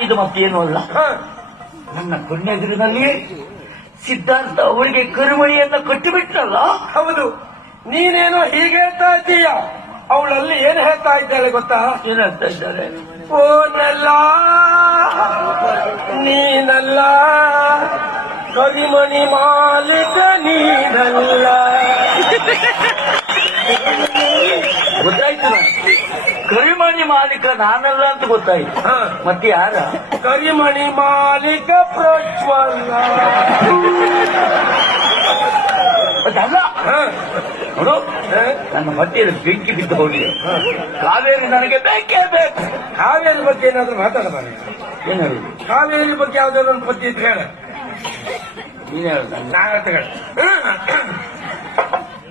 ಆಗಿದ್ದು ಮತ್ತೇನು ಅಲ್ಲ. ನನ್ನ ಪುಣ್ಯಗಿರಿನಲ್ಲಿ ಸಿದ್ಧಾರ್ಥ ಅವಳಿಗೆ ಕರುಮಣಿಯನ್ನ ಕಟ್ಟಿಬಿಟ್ಟಲ್ಲ ಹೌದು. ನೀನೇನೋ ಹೀಗೆ ಹೇಳ್ತಾ ಇದ್ದೀಯ? ಅವಳಲ್ಲಿ ಏನು ಹೇಳ್ತಾ ಇದ್ದಾಳೆ ಗೊತ್ತಾ? ಏನಂತ ಇದ್ದಾರೆ ಓನಲ್ಲ. ನಲ್ಲ ನೀನಲ್ಲ. ಕರಿಮಣಿ ಮಾಲೀಕ ನೀನಲ್ಲ. ಗೊತ್ತಾಯ್ತು? ಮಾಲೀಕ ನಾನಲ್ಲ ಅಂತ ಗೊತ್ತಾಯ್ತು. ಮತ್ತೆ ಯಾರ? ಕರಿಮಣಿ ಮಾಲೀಕ ಪ್ರಜ್ವಲ್ಲ. ಅದಲ್ಲ ಹ, ನೋಡು ನನ್ನ ಮಧ್ಯದಲ್ಲಿ ಬೆಂಕಿ ಬಿದ್ದು ಹೋಗಿ ಕಾವೇರಿ ನನಗೆ ಬೇಕೇ ಬೇಕು. ಕಾವೇರಿ ಬಗ್ಗೆ ಏನಾದ್ರೂ ಮಾತಾಡಬಾರ್ದು ಏನು ಹೇಳುದು? ಕಾವೇರಿ ಬಗ್ಗೆ ಯಾವ್ದಾದ್ರು ಒಂದು ಪದ್ಯ ಇದ್ರೆ ಹೇಳ. ನೀನು ನನ್ನ ನಾಗತಗಳು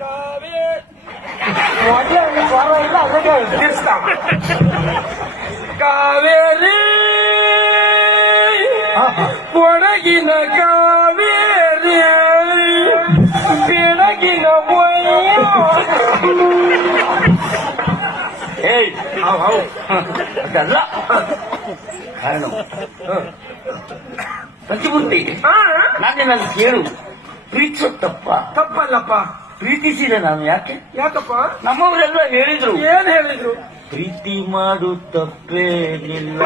ಕಾವೇರಿ. ಕೊಡಗಿನ ಕಾವೇರಿ ಬೆಳಗಿನ ಏಯ್ ಅದಲ್ಲ ಕಾರಣ ಪಂಚಮೂರ್ತಿ ನಾನು ನನ್ನ ಕೇಳು ಪ್ರೀತಿಸೋ ತಪ್ಪ ತಪ್ಪಲ್ಲಪ್ಪ ಪ್ರೀತಿಸಿದೆ ನಾನು ಯಾಕೆ? ಯಾಕಪ್ಪ? ನಮ್ಮವರೆಲ್ಲ ಹೇಳಿದ್ರು. ಏನ್ ಹೇಳಿದ್ರು? ಪ್ರೀತಿ ಮಾಡು ತಪ್ಪೇನಿಲ್ಲ